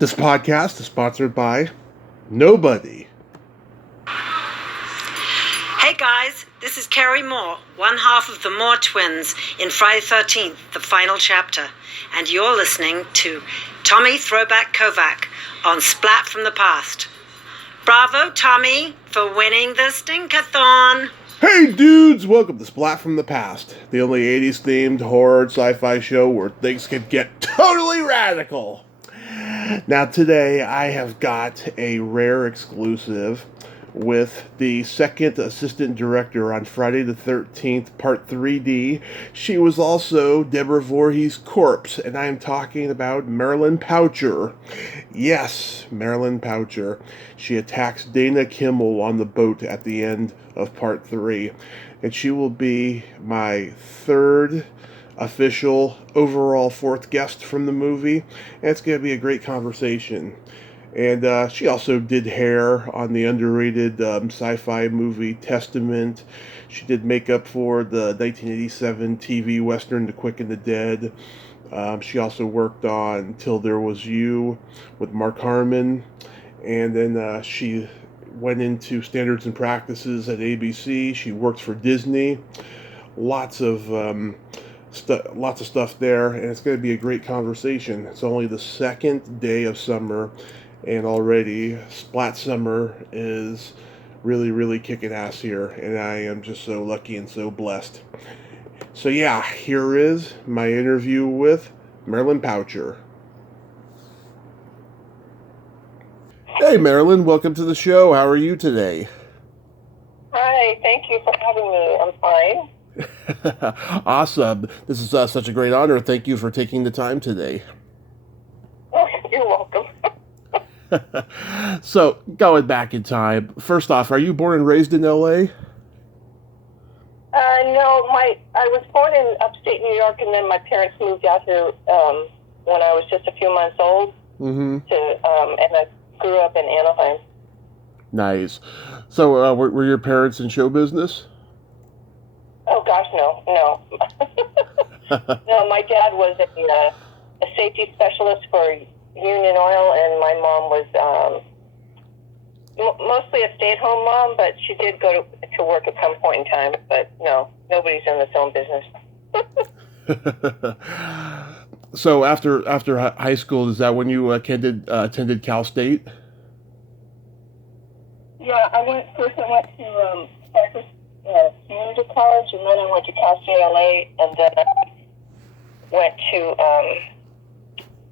This podcast is sponsored by nobody. Hey guys, this is Carrie Moore, one half of the Moore twins in Friday the 13th, the final chapter. And you're listening to Tommy Throwback Kovac on Splat from the Past. Bravo, Tommy, for winning the Stinkathon. Hey dudes, welcome to Splat from the Past, the only 80s themed horror sci-fi show where things can get totally radical. Now today I have got a rare exclusive with the second assistant director on Friday the 13th, Part 3D. She was also Deborah Voorhees Corpse, and I am talking about Marilyn Poucher. Yes, Marilyn Poucher. She attacks Dana Kimmel on the boat at the end of Part 3, and she will be my third official, overall fourth guest from the movie, and it's going to be a great conversation. And she also did hair on the underrated sci-fi movie Testament. She did makeup for the 1987 TV Western The Quick and the Dead. She also worked on Till There Was You with Mark Harmon. And then she went into Standards and Practices at ABC. She worked for Disney. Lots of stuff there, and it's going to be a great conversation. It's only the second day of summer, and already Splat Summer is really, really kicking ass here, and I am just so lucky and so blessed. So yeah, here is my interview with Marilyn Poucher. Hey Marilyn, welcome to the show. How are you today? Hi, thank you for having me. I'm fine. Awesome. This is such a great honor. Thank you for taking the time today. Oh, you're welcome. So, going back in time, first off, are you born and raised in LA? No, I was born in upstate New York, and then my parents moved out here when I was just a few months old. Mm-hmm. And I grew up in Anaheim. Nice. So, were your parents in show business? Oh gosh, no. No, my dad was a safety specialist for Union Oil, and my mom was mostly a stay-at-home mom, but she did go to work at some point in time. But no, nobody's in the film business. So after high school, is that when you attended Cal State? Yeah, I went to Cypress Community College, and then I went to Cal State LA, and then I went to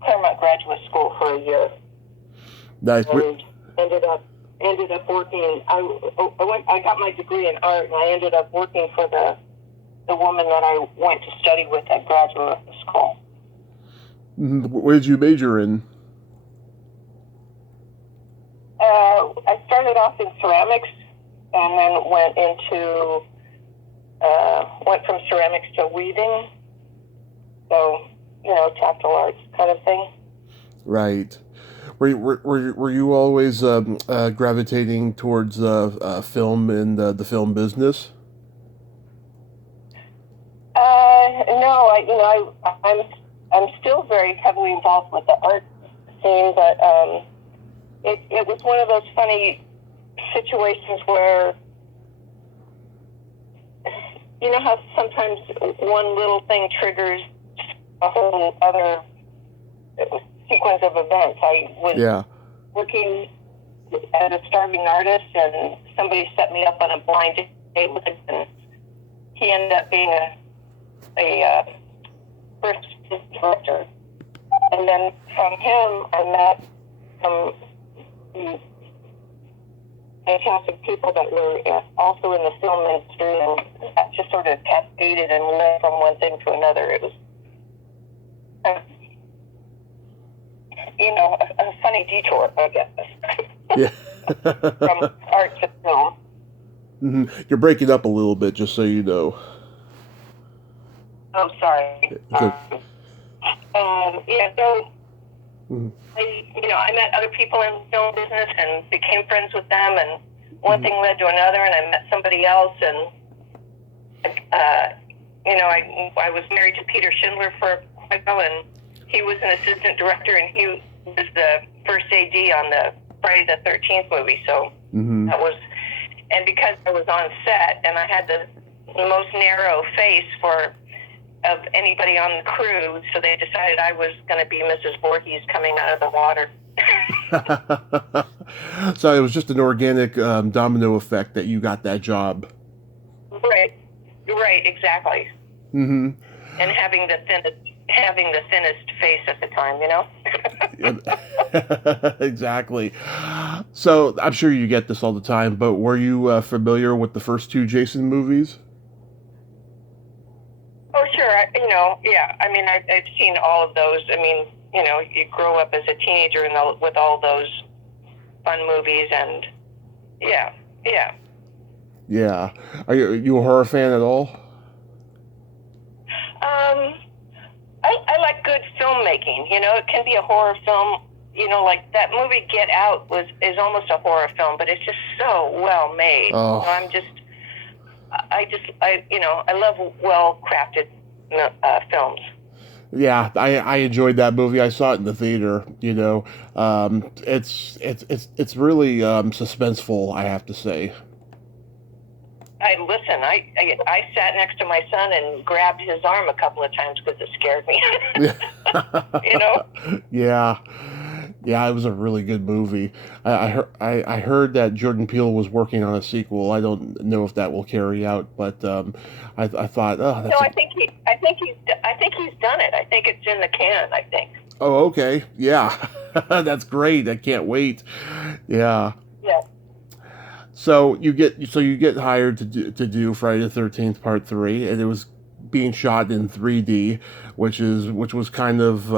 Claremont Graduate School for a year. Nice. And ended up working. I got my degree in art, and I ended up working for the woman that I went to study with at graduate school. What did you major in? I started off in ceramics, and then went from ceramics to weaving. So, tactile arts kind of thing. Right. Were you always gravitating towards film and the film business? No, I'm still very heavily involved with the art scene, but it was one of those funny situations where, you know how sometimes one little thing triggers a whole other sequence of events. I was working as a starving artist, and somebody set me up on a blind date with him, and he ended up being a first director. And then from him, I met some fantastic people that were also in the film industry, and that just sort of cascaded and led from one thing to another. It was, a funny detour, I guess. Yeah. From art to film. Mm-hmm. You're breaking up a little bit, just so you know. I'm sorry. So I met other people in the film business and became friends with them, and one thing led to another, and I met somebody else, and I was married to Peter Schindler for a while, and he was an assistant director, and he was the AD on the Friday the 13th movie, so that was, and because I was on set and I had the most narrow face of anybody on the crew, so they decided I was going to be Mrs. Voorhees coming out of the water. So it was just an organic domino effect that you got that job. Right, exactly. Mm-hmm. And having the thinnest face at the time, you know. Exactly. So I'm sure you get this all the time, but were you familiar with the first two Jason movies? Oh, sure. Yeah. I mean, I've seen all of those. I mean, you know, you grow up as a teenager with all those fun movies, and yeah. Yeah. Are you a horror fan at all? I like good filmmaking. You know, it can be a horror film. You know, like that movie Get Out is almost a horror film, but it's just so well made. Oh. I love well crafted films. Yeah, I enjoyed that movie. I saw it in the theater. You know, it's really suspenseful, I have to say. I sat next to my son and grabbed his arm a couple of times because it scared me. You know? Yeah, it was a really good movie. I heard that Jordan Peele was working on a sequel. I don't know if that will carry out, but I thought, oh, that's. No, I think he's done it. I think it's in the can. I think. Oh, okay. Yeah, that's great. I can't wait. Yeah. Yeah. So you get hired to do Friday the 13th Part 3, and it was being shot in 3D, which was kind of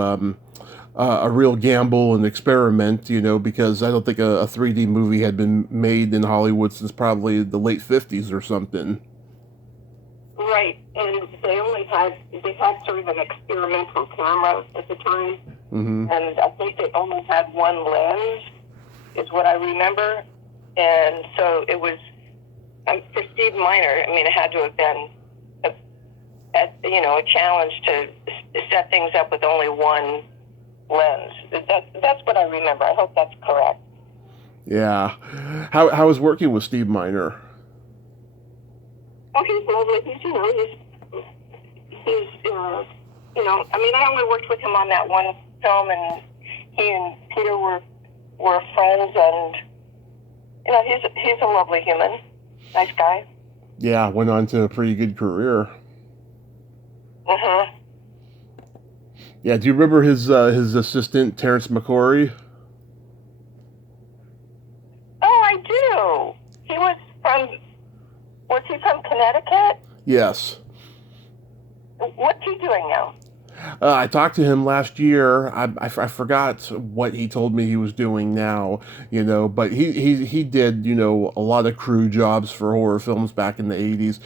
a real gamble and experiment, you know, because I don't think a 3D movie had been made in Hollywood since probably the late 50s or something. Right, and they had sort of an experimental camera at the time, and I think they only had one lens, is what I remember. And so it was, for Steve Miner, I mean, it had to have been a challenge to set things up with only one lens. That's what I remember. I hope that's correct. Yeah. How was working with Steve Miner? Oh, he's lovely. I mean, I only worked with him on that one film, and he and Peter were friends, and you know, he's a lovely human, nice guy. Yeah, went on to a pretty good career. Yeah, do you remember his assistant, Terrence McCory? Oh, I do. Was he from Connecticut? Yes. What's he doing now? I talked to him last year. I forgot what he told me he was doing now, you know, but he did, you know, a lot of crew jobs for horror films back in the 80s,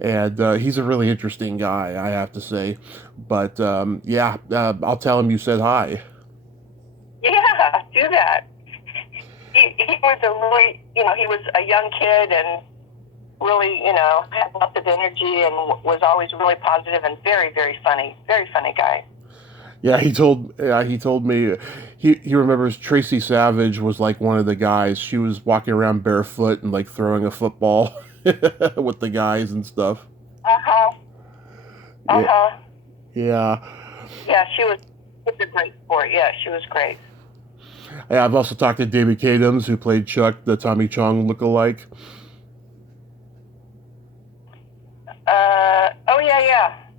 and he's a really interesting guy, I have to say. But, I'll tell him you said hi. Yeah, do that. He was he was a young kid and really, you know, had lots of energy and was always really positive and very, very funny guy. Yeah, he told me he remembers Tracy Savage was like one of the guys. She was walking around barefoot and like throwing a football with the guys and stuff. Yeah. Yeah, she was a great sport. Yeah, she was great. Yeah, I've also talked to David Cadams, who played Chuck, the Tommy Chong lookalike.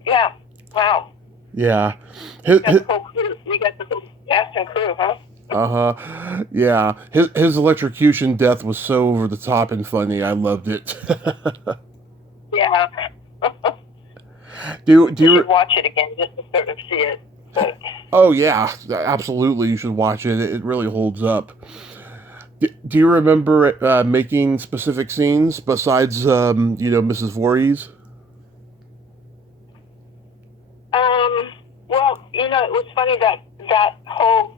Yeah. Wow. Yeah. We got the whole cast and crew, huh? Yeah. His electrocution death was so over the top and funny. I loved it. Yeah. Do you watch it again just to sort of see it? But... Oh yeah, absolutely. You should watch it. It really holds up. Do you remember making specific scenes besides Mrs. Voorhees? Well, you know, it was funny that whole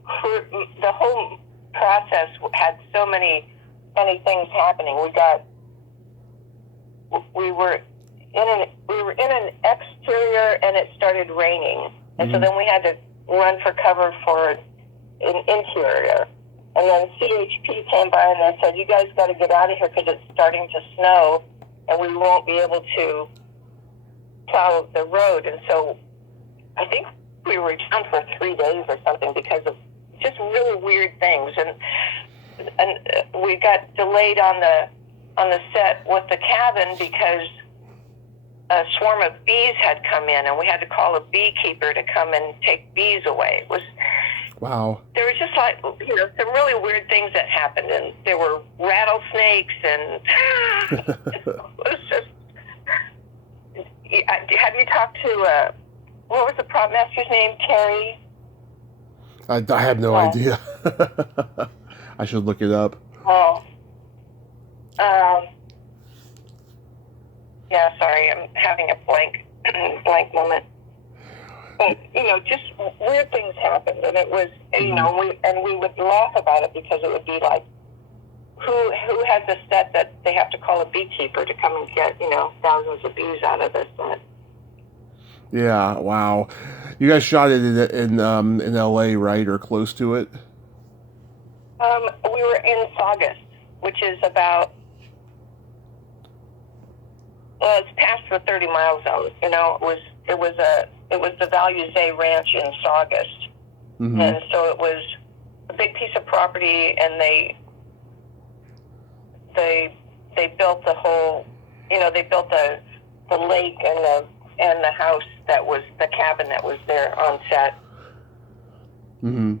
the whole process had so many funny things happening. We were in an exterior and it started raining, and so then we had to run for cover for an interior. And then CHP came by and they said, you guys got to get out of here because it's starting to snow and we won't be able to plow the road. And so I think we were down for 3 days or something because of just really weird things. And we got delayed on the set with the cabin because a swarm of bees had come in and we had to call a beekeeper to come and take bees away. It was... Wow. There was just like, some really weird things that happened, and there were rattlesnakes, and it was just... Have you talked to, what was the prop master's name, Terry? I have no idea. I should look it up. Oh. Yeah, sorry, I'm having a blank moment. But, just weird things happened, and it was, we would laugh about it because it would be like, who has a set that they have to call a beekeeper to come and get, thousands of bees out of this set. Yeah, wow. You guys shot it in L.A., right, or close to it? We were in Saugus, which is about, it's past the 30-mile zone. It was the Valuze Ranch in Saugus. Mm-hmm. And so it was a big piece of property, and they built the whole, they built the lake and the house that was the cabin that was there on set. Mm-hmm.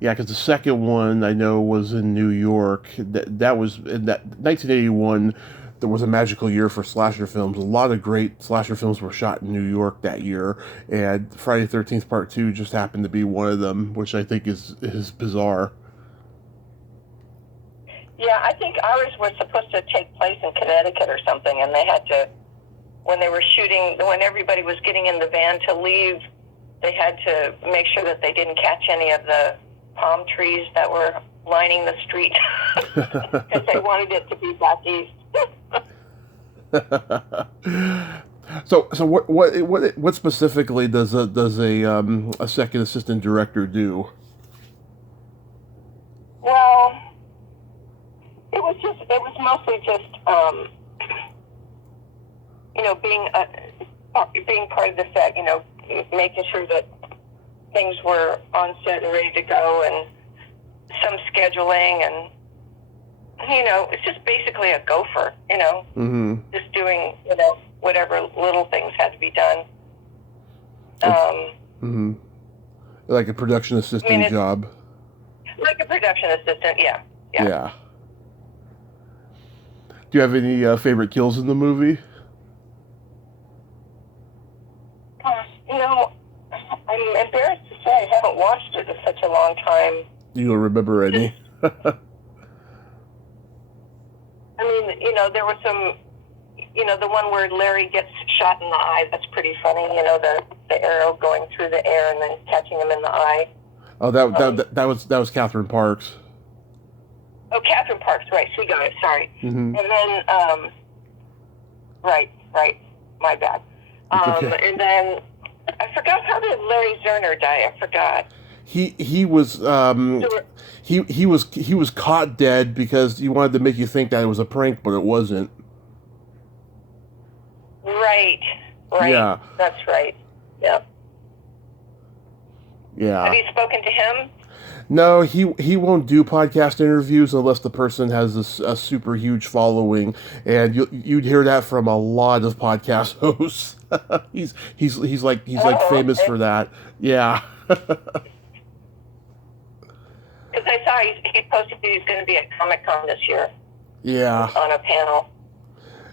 Yeah, because the second one I know was in New York. That was in that 1981. There was a magical year for slasher films. A lot of great slasher films were shot in New York that year, and Friday the 13th Part 2 just happened to be one of them, which I think is bizarre. Yeah, I think ours was supposed to take place in Connecticut or something, and they had to, when they were shooting, when everybody was getting in the van to leave, they had to make sure that they didn't catch any of the palm trees that were lining the street, because they wanted it to be back east. So what specifically does a second assistant director do? Well, it was mostly just being part of the set, making sure that things were on set and ready to go, and some scheduling, and it's just basically a gopher, mm-hmm. just doing, whatever little things had to be done. Mm-hmm. Like a production assistant job. Like a production assistant, yeah. Do you have any favorite kills in the movie? I'm embarrassed to say I haven't watched it in such a long time. You don't remember any? I mean, there was some, the one where Larry gets shot in the eye. That's pretty funny. The arrow going through the air and then catching him in the eye. Oh, that was Catherine Parks. Oh, Catherine Parks, right? She got it. Sorry. Mm-hmm. And then, right. My bad. Okay. And then I forgot, how did Larry Zerner die? I forgot. He was caught dead because he wanted to make you think that it was a prank, but it wasn't. Right. Yeah. That's right. Yep. Yeah. Have you spoken to him? No, he won't do podcast interviews unless the person has a super huge following, and you'd hear that from a lot of podcast hosts. he's like famous for that. Yeah. Because I saw he posted he's going to be at Comic-Con this year. Yeah. On a panel.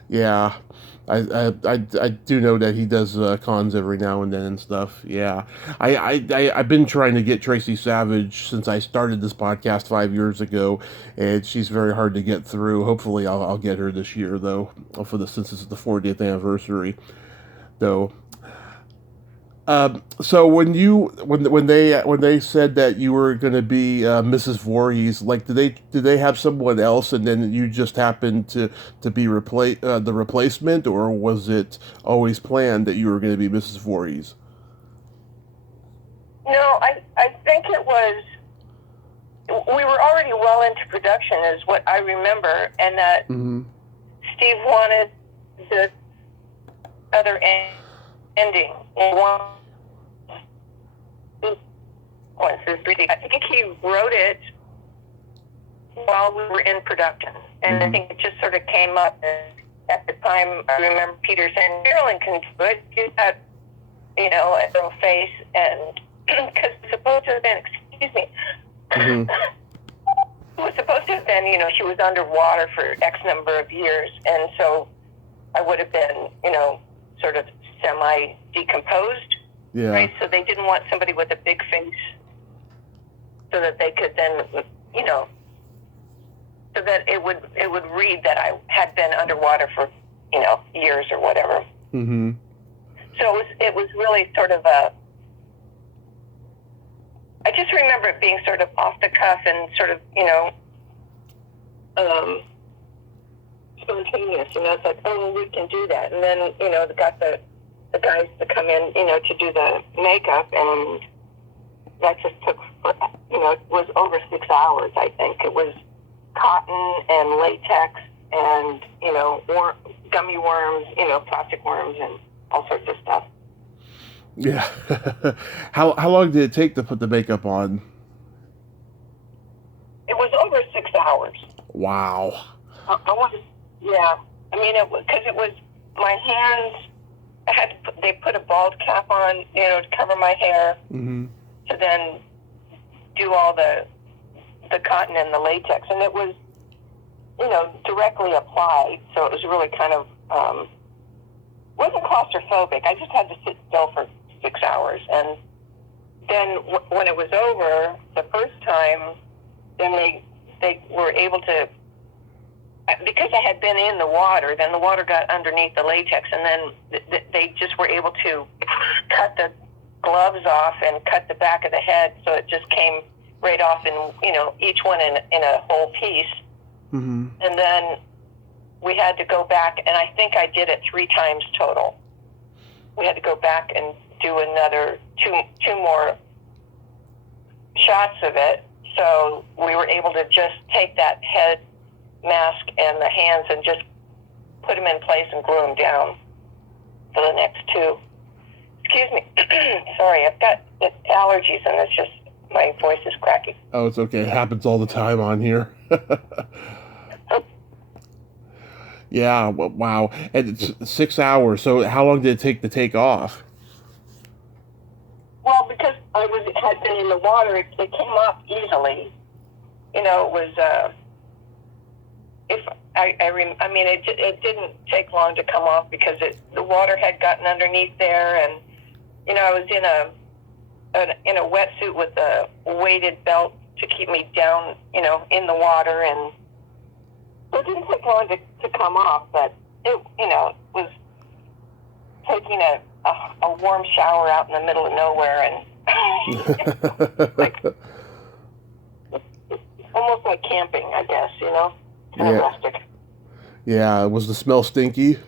Yeah. I do know that he does cons every now and then and stuff. Yeah, I've been trying to get Tracy Savage since I started this podcast 5 years ago, and she's very hard to get through. Hopefully, I'll get her this year though, since it's the 40th anniversary, though. So when they said that you were going to be Mrs. Voorhees, like did they have someone else and then you just happened to be the replacement, or was it always planned that you were going to be Mrs. Voorhees? No, I think it was we were already well into production, is what I remember, and that Steve wanted the other ending. I think he wrote it while we were in production, and I think it just sort of came up. And at the time, I remember Peter saying, "Marilyn can do it. She's got, a little face," and because it's supposed to have been, excuse me, it was supposed to have been, she was underwater for X number of years, and so I would have been, sort of semi-decomposed, right? So they didn't want somebody with a big face, so that they could then, so that it would read that I had been underwater for, years or whatever. Mm-hmm. So it was really sort of I just remember it being sort of off the cuff and sort of, spontaneous. It's like, oh, we can do that. And then, they got the guys to come in, to do the makeup, and that just took, it was over 6 hours, I think. It was cotton and latex and, gummy worms, plastic worms and all sorts of stuff. Yeah. How long did it take to put the makeup on? It was over 6 hours. Wow. Yeah. I mean, because it was my hands. They put a bald cap on, to cover my hair, to then do all the cotton and the latex, and it was, directly applied, so it was really kind of wasn't claustrophobic. I just had to sit still for 6 hours, and then when it was over the first time, then they were able to, because I had been in the water, then the water got underneath the latex, and then they just were able to cut the gloves off and cut the back of the head, so it just came right off in, each one in a whole piece. Mm-hmm. And then we had to go back, and I think I did it 3 times total. We had to go back and do another two more shots of it, so we were able to just take that head mask and the hands and just put them in place and glue them down for the next 2. Excuse me. Sorry, I've got allergies, and it's just, my voice is cracking. Oh, it's okay. It happens all the time on here. Yeah, wow. And it's 6 hours, so how long did it take to take off? Well, because I had been in the water, it came off easily. It was, it didn't take long to come off because the water had gotten underneath there, and, I was in a wetsuit with a weighted belt to keep me down, in the water, and it didn't take long to come off, but it was taking a warm shower out in the middle of nowhere, and almost like camping, I guess, kind of rustic. Yeah, was the smell stinky?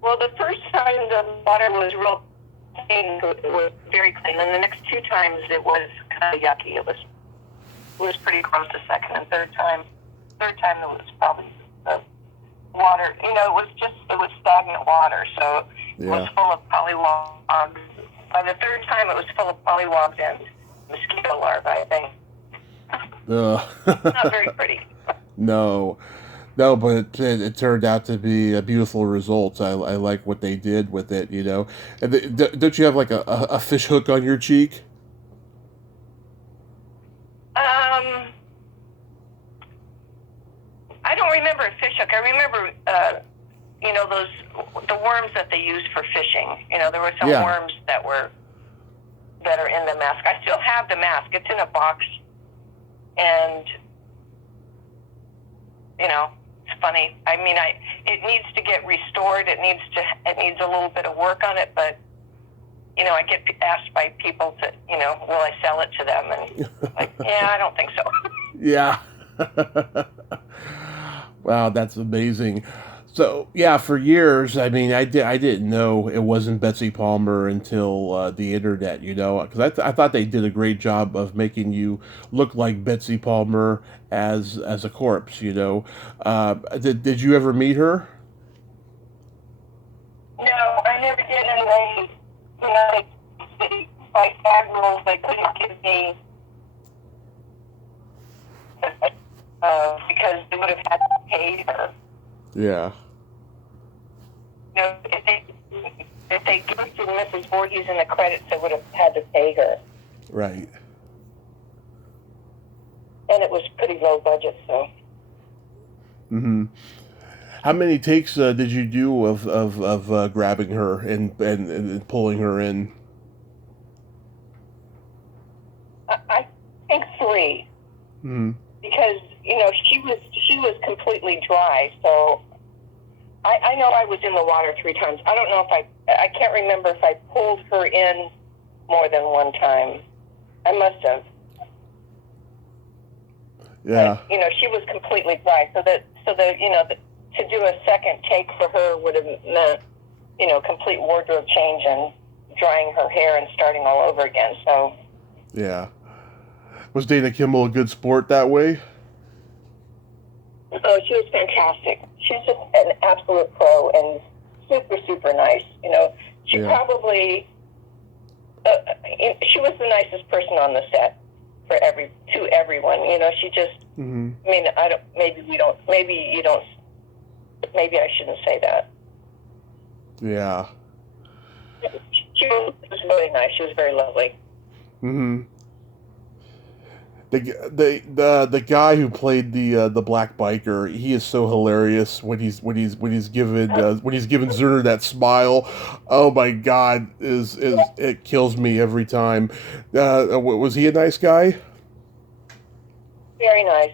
Well, the first time the water was real clean, it was very clean, and the next 2 times it was kind of yucky. It was pretty gross the second and third time. Third time it was probably the water. It was stagnant water, so it was full of pollywogs. By the third time, it was full of pollywogs and mosquito larvae, I think. Not very pretty. No, but it turned out to be a beautiful result. I like what they did with it, And don't you have like a fish hook on your cheek? I don't remember a fish hook. I remember, the worms that they used for fishing. There were some worms that are in the mask. I still have the mask. It's in a box, and it's funny. I mean, it needs to get restored. It needs a little bit of work on it, but I get asked by people to, will I sell it to them? And like, yeah, I don't think so. Yeah. Wow, that's amazing. So yeah, for years, I mean, I didn't know it wasn't Betsy Palmer until the internet, because I thought they did a great job of making you look like Betsy Palmer as a corpse, Did you ever meet her? No, I never did, and like admirals, they couldn't give me because they would have had to pay her. Yeah. If they gave it to Mrs. Voorhees in the credits, they would have had to pay her. Right. And it was pretty low budget, so. Mm-hmm. How many takes did you do of grabbing her and pulling her in? I think 3. Mm-hmm. Because she was completely dry, so I know I was in the water 3 times. I don't know if I can't remember if I pulled her in more than one time. I must have. Yeah. But, she was completely dry, so to do a second take for her would have meant, complete wardrobe change and drying her hair and starting all over again. So. Yeah. Was Dana Kimball a good sport that way? Oh, she was fantastic. She's just an absolute pro and super, super nice. She probably she was the nicest person on the set to everyone. She just. Mm-hmm. I mean, maybe I shouldn't say that. Yeah. She was really nice. She was very lovely. Mm-hmm. The guy who played the black biker, he is so hilarious when he's given Zerner that smile. Oh my God, is it kills me every time. Was he a nice guy? Very nice.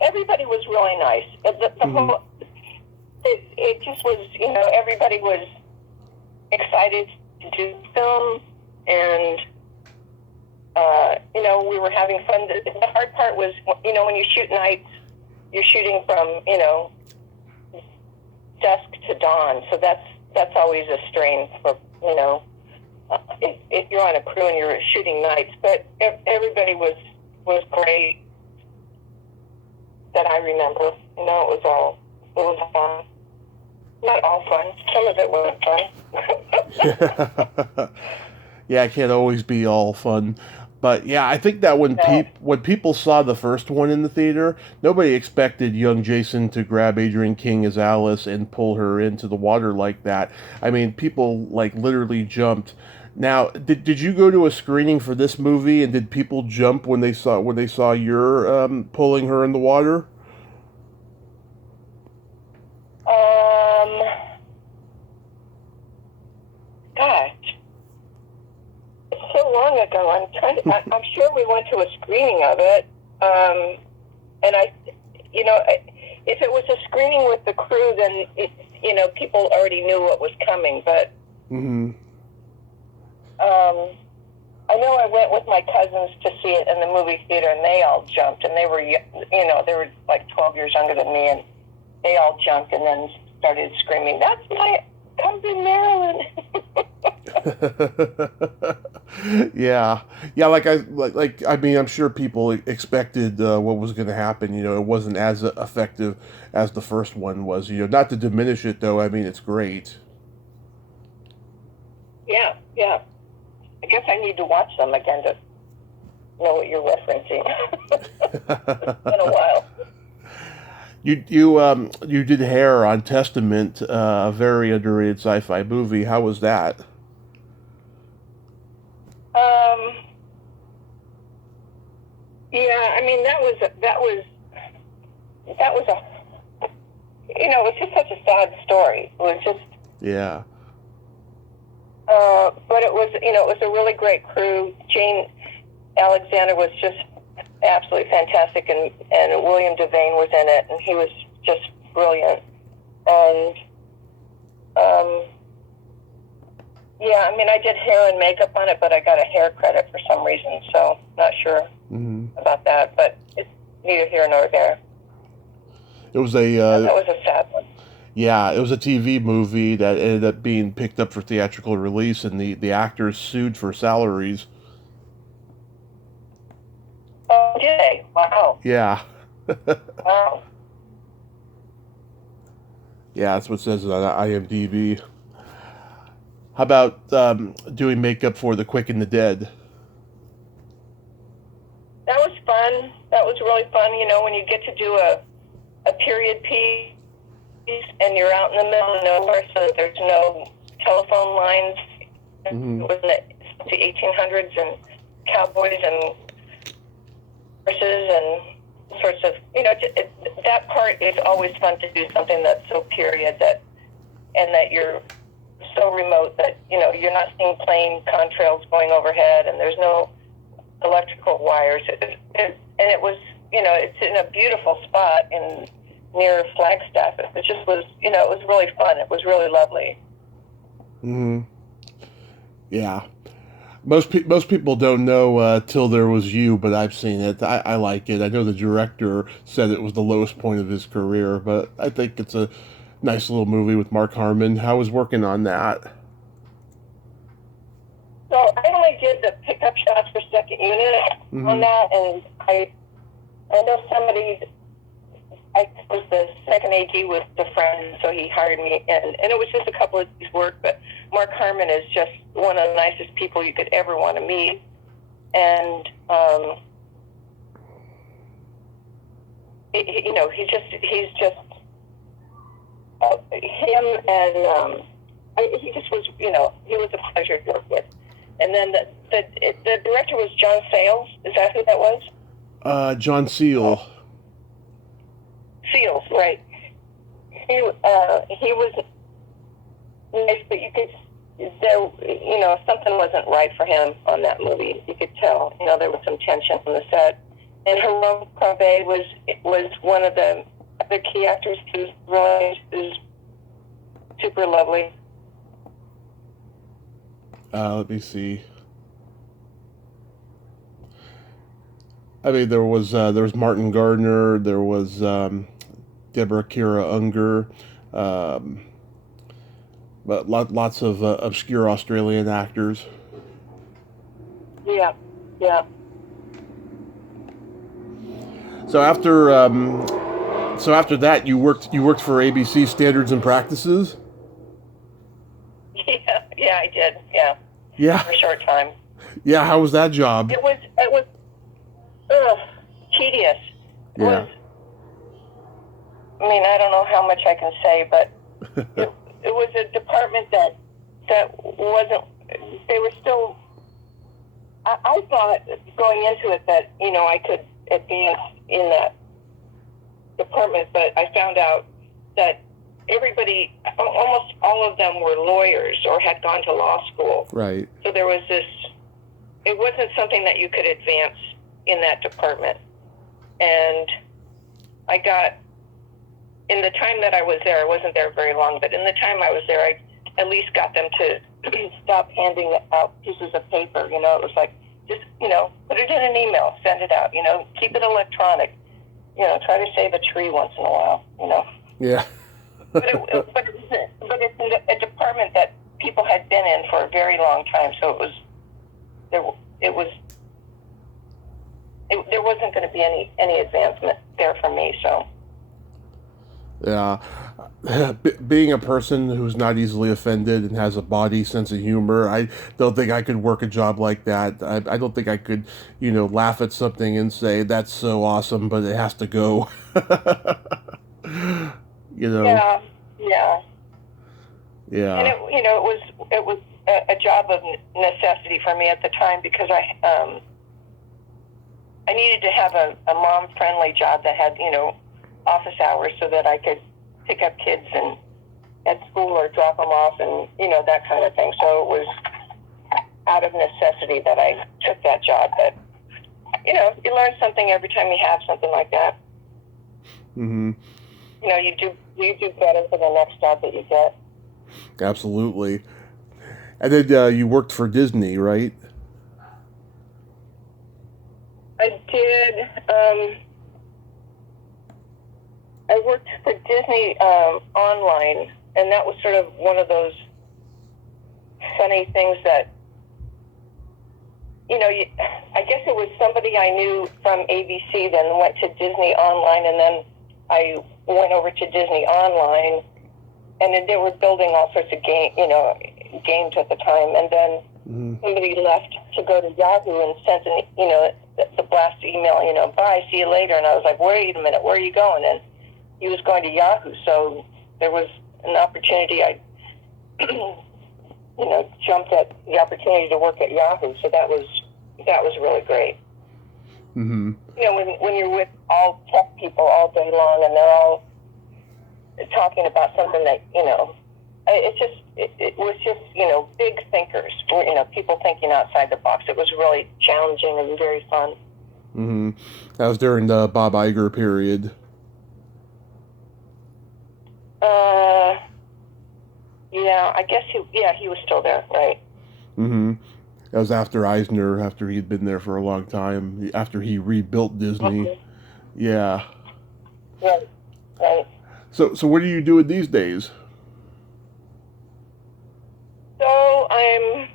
Everybody was really nice. The whole it just was. Everybody was excited to do film and. We were having fun. The hard part was, when you shoot nights, you're shooting from, dusk to dawn. So that's always a strain for, if you're on a crew and you're shooting nights. But everybody was great that I remember. It was fun. Not all fun. Some of it wasn't fun. Yeah, it can't always be all fun. But yeah, I think that when people saw the first one in the theater, nobody expected young Jason to grab Adrienne King as Alice and pull her into the water like that. I mean, people literally jumped. Now, did you go to a screening for this movie, and did people jump when they saw your pulling her in the water? Gosh. So long ago, I'm sure we went to a screening of it, and if it was a screening with the crew, then people already knew what was coming. But mm-hmm. I know I went with my cousins to see it in the movie theater, and they all jumped, and they were like 12 years younger than me, and they all jumped and then started screaming, "That's my cousin Marilyn!" Yeah. I mean, I'm sure people expected what was going to happen. It wasn't as effective as the first one was. Not to diminish it, though. I mean, it's great. Yeah. I guess I need to watch them again to know what you're referencing. It's been a while. You did hair on Testament, a very underrated sci-fi movie. How was that? Yeah, I mean that was a it was just such a sad story. It was just yeah. But it was it was a really great crew. Jane Alexander was just absolutely fantastic, and William Devane was in it, and he was just brilliant. And yeah, I mean, I did hair and makeup on it, but I got a hair credit for some reason, so not sure about that. But it's neither here nor there. It was a that was a sad one. Yeah, it was a TV movie that ended up being picked up for theatrical release, and the actors sued for salaries. Oh, did they? Wow. Yeah. Wow. Yeah, that's what it says on IMDb. How about doing makeup for The Quick and the Dead? That was fun. That was really fun. You know, when you get to do a period piece and you're out in the middle of nowhere, so that there's no telephone lines. Mm-hmm. It was the 1800s, and cowboys and horses and sorts of, you know, that part is always fun to do something that's so period and that you're so remote that, you know, you're not seeing plane contrails going overhead and there's no electrical wires. And it was, you know, it's in a beautiful spot near Flagstaff. It just was, you know, it was really fun. It was really lovely. Mm-hmm. Yeah. Most people don't know Till There Was You, but I've seen it. I like it. I know the director said it was the lowest point of his career, but I think it's a nice little movie with Mark Harmon. I was working on that. So I only did the pickup shots for second unit on that, and I know somebody. I was the second AD with the friend, so he hired me, and it was just a couple of days' work. But Mark Harmon is just one of the nicest people you could ever want to meet, and you know, he's just him, and he just was, you know, he was a pleasure to work with. And then the director was John Sayles. Is that who that was? John Seal. Oh. Seals, right. He was nice, but you could, you know, something wasn't right for him on that movie. You could tell, you know, there was some tension on the set. And Jerome Corbet was one of the other key actors who's really super lovely. Let me see. I mean, there was Martin Gardner, there was Deborah Kira Unger, but lots of obscure Australian actors. Yeah, yeah. So after that, you worked for ABC Standards and Practices. Yeah, I did. Yeah. Yeah. For a short time. Yeah, how was that job? It was tedious. Yeah. I mean, I don't know how much I can say, but it was a department that wasn't. They were still. I thought going into it that, you know, I could advance in that department, but I found out that everybody, almost all of them, were lawyers or had gone to law school. Right. So there was this. It wasn't something that you could advance in that department, and I got. In the time that I was there, I wasn't there very long, but in the time I was there, I at least got them to stop handing out pieces of paper. You know, it was like, just, you know, put it in an email, send it out, you know, keep it electronic, you know, try to save a tree once in a while, you know. Yeah. but it's in a department that people had been in for a very long time, so there wasn't going to be any advancement there for me, so. Yeah, being a person who's not easily offended and has a body sense of humor, I don't think I could work a job like that. I don't think I could, you know, laugh at something and say, that's so awesome, but it has to go. You know? Yeah. Yeah. And it was a job of necessity for me at the time, because I needed to have a mom-friendly job that had, you know, office hours, so that I could pick up kids at school or drop them off, and, you know, that kind of thing. So it was out of necessity that I took that job. But, you know, you learn something every time you have something like that. Mm-hmm. You know, you do better for the next job that you get. Absolutely. And then you worked for Disney, right? I did. I worked for Disney online, and that was sort of one of those funny things that, I guess it was somebody I knew from ABC, then went to Disney online, and then I went over to Disney online, and then they were building all sorts of games at the time, and then somebody left to go to Yahoo and sent the blast email, bye, see you later, and I was like, wait a minute, where are you going? And he was going to Yahoo, so there was an opportunity. I, jumped at the opportunity to work at Yahoo, so that was really great. Mm-hmm. When you're with all tech people all day long and they're all talking about something that, it was just, big thinkers, people thinking outside the box. It was really challenging and very fun. Mm-hmm. That was during the Bob Iger period. Yeah, I guess he was still there, right? Mm-hmm. That was after Eisner, after he'd been there for a long time, after he rebuilt Disney. Mm-hmm. Yeah. Right. So what are you doing these days? So I'm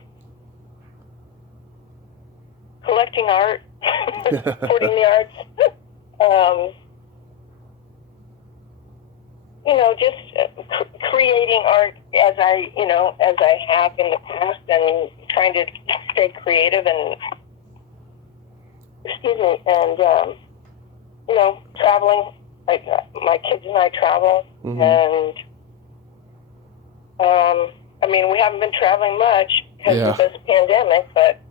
collecting art, supporting the arts. Just creating art as I have in the past, and trying to stay creative and, traveling. Like my kids and I travel, mm-hmm. and we haven't been traveling much because of this pandemic, but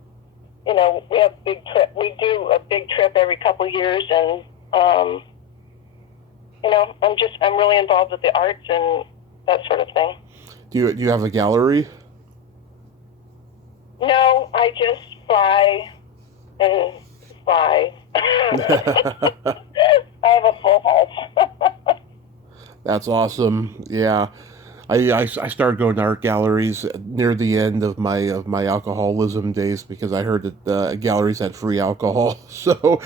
we have big trip. We do a big trip every couple of years, and I'm really involved with the arts and that sort of thing. Do you have a gallery? No, I just fly and fly. I have a full house. That's awesome. Yeah. I started going to art galleries near the end of my alcoholism days because I heard that galleries had free alcohol. So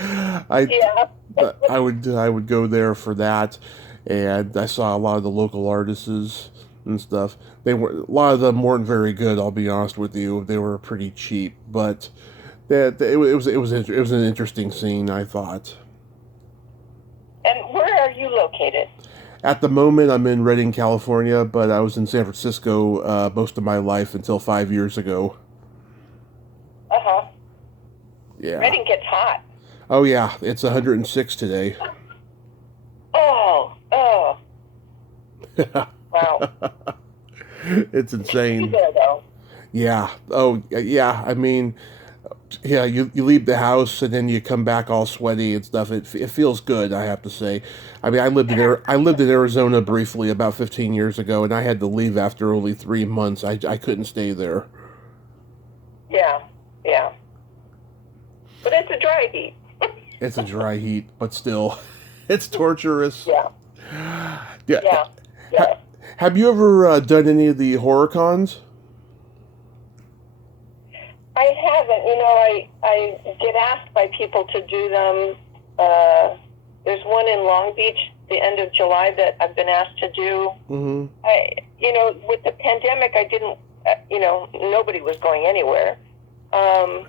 I would go there for that, and I saw a lot of the local artists and stuff. A lot of them weren't very good, I'll be honest with you. They were pretty cheap, but it was an interesting scene, I thought. And where are you located? At the moment, I'm in Redding, California, but I was in San Francisco most of my life until 5 years ago. Uh-huh. Yeah. Redding gets hot. Oh, yeah. It's 106 today. Oh. Wow. It's insane. You there, though? Yeah. Oh, yeah. Yeah, you leave the house and then you come back all sweaty and stuff. It feels good, I have to say. I lived in Arizona briefly about 15 years ago, and I had to leave after only 3 months. I couldn't stay there. Yeah. But it's a dry heat. It's a dry heat, but still, it's torturous. Yeah. Have you ever done any of the horror cons? I haven't. I get asked by people to do them. There's one in Long Beach, the end of July, that I've been asked to do. Mm-hmm. With the pandemic, I didn't. Nobody was going anywhere. I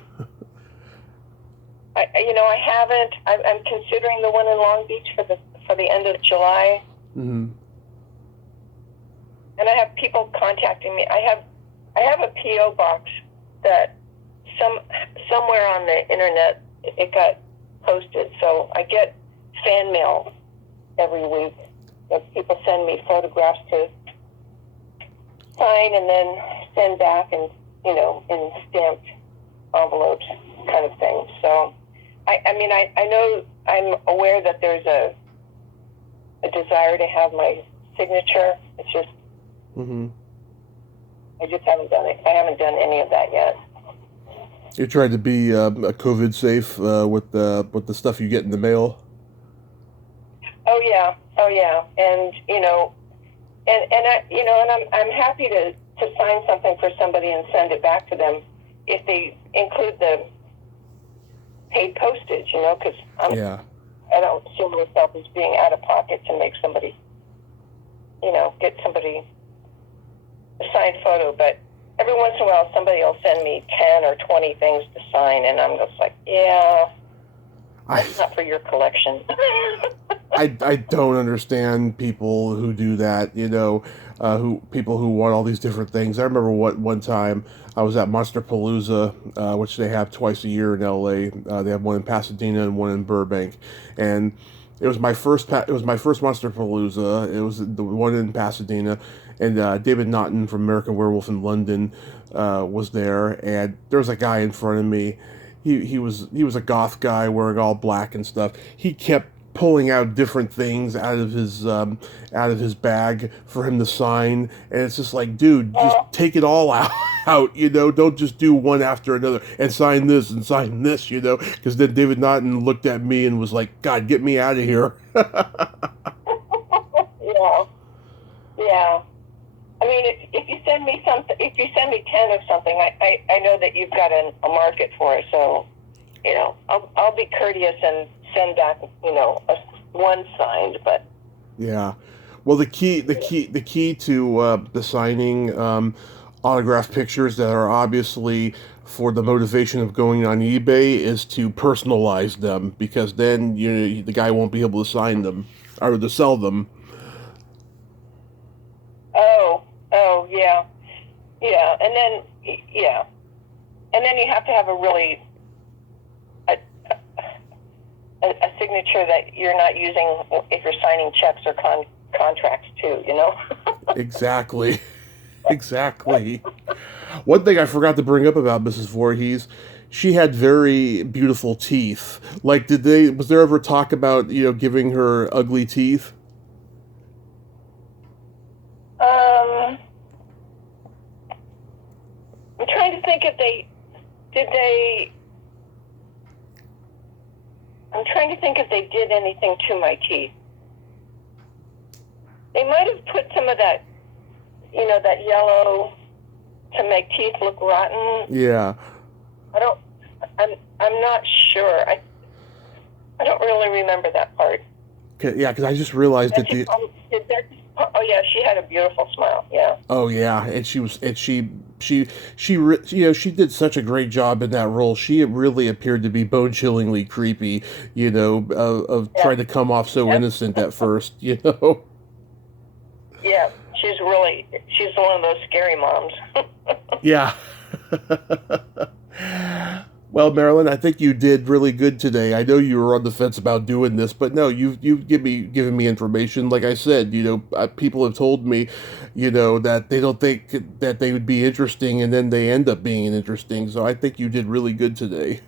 haven't. I'm considering the one in Long Beach for the end of July. Mm-hmm. And I have people contacting me. I have a PO box that somewhere on the internet it got posted. So I get fan mail every week that people send me photographs to sign and then send back, and in stamped envelopes, kind of thing. So I know, I'm aware that there's a desire to have my signature. It's just mm-hmm. I just haven't done it. I haven't done any of that yet. You tried to be COVID safe with the stuff you get in the mail. Oh yeah, and I'm happy to sign something for somebody and send it back to them if they include the paid postage. Because I don't see myself as being out of pocket to make somebody, get somebody a signed photo. But every once in a while, somebody will send me 10 or 20 things to sign, and I'm just like, yeah, that's not for your collection. I don't understand people who do that, people who want all these different things. I remember one time I was at Monsterpalooza, which they have twice a year in LA. They have one in Pasadena and one in Burbank, and it was my first Monsterpalooza. It was the one in Pasadena, and David Naughton from American Werewolf in London was there, and there was a guy in front of me. He was a goth guy wearing all black and stuff. He kept pulling out different things out of his bag for him to sign, and it's just like, dude, just take it all out. Don't just do one after another and sign this, because then David Naughton looked at me and was like, God, get me out of here. Yeah. I mean, if you send me 10 of something, I know that you've got a market for it. So, I'll be courteous and send back, one signed. But yeah, well, the key to the signing autographed pictures that are obviously for the motivation of going on eBay is to personalize them, because then the guy won't be able to sign them or to sell them. Oh, yeah, and then you have to have a really a signature that you're not using if you're signing checks or contracts too. Exactly. One thing I forgot to bring up about Mrs. Voorhees, she had very beautiful teeth. Like, was there ever talk about giving her ugly teeth? I'm trying to think if they did anything to my teeth. They might have put some of that, that yellow to make teeth look rotten. Yeah. I'm not sure. I don't really remember that part. Yeah, because I just realized that she had a beautiful smile. Yeah. Oh yeah, and she did such a great job in that role. She really appeared to be bone-chillingly creepy, of trying to come off so innocent at first, Yeah, she's one of those scary moms. Yeah. Well, Marilyn, I think you did really good today. I know you were on the fence about doing this, but no, you've given me information. Like I said, people have told me, that they don't think that they would be interesting, and then they end up being interesting. So I think you did really good today.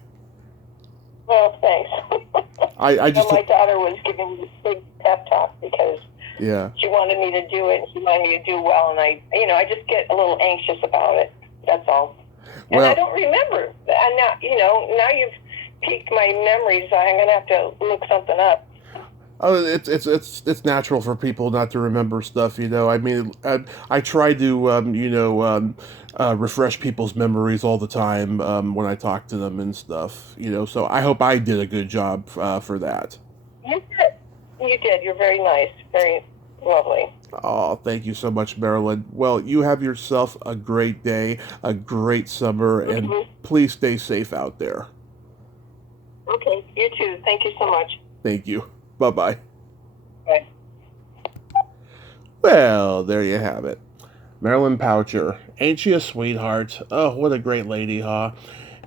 Well, thanks. I just my daughter was giving me a big pep talk because she wanted me to do it, and she wanted me to do well, and I just get a little anxious about it. That's all. And I don't remember. And now you've piqued my memories. So I'm going to have to look something up. Oh, it's natural for people not to remember stuff. I mean, I try to refresh people's memories all the time when I talk to them and stuff. So I hope I did a good job for that. You did. You're very nice. Very lovely. Oh, thank you so much, Marilyn. Well, you have yourself a great day, a great summer, and please stay safe out there. Okay, you too. Thank you so much. Thank you. Bye-bye. Bye. Well, there you have it. Marilyn Poucher. Ain't she a sweetheart? Oh, what a great lady, huh?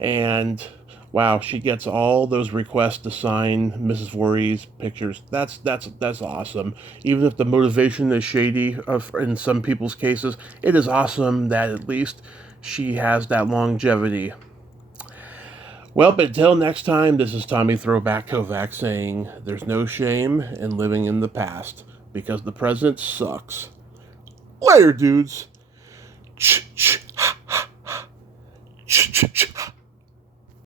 And wow, she gets all those requests to sign Mrs. Voorhees pictures. That's awesome. Even if the motivation is shady in some people's cases, it is awesome that at least she has that longevity. Well, but until next time, this is Tommy Throwback Kovac saying there's no shame in living in the past because the present sucks. Later, dudes. Ch ch ha ha ha. Ch ch ch.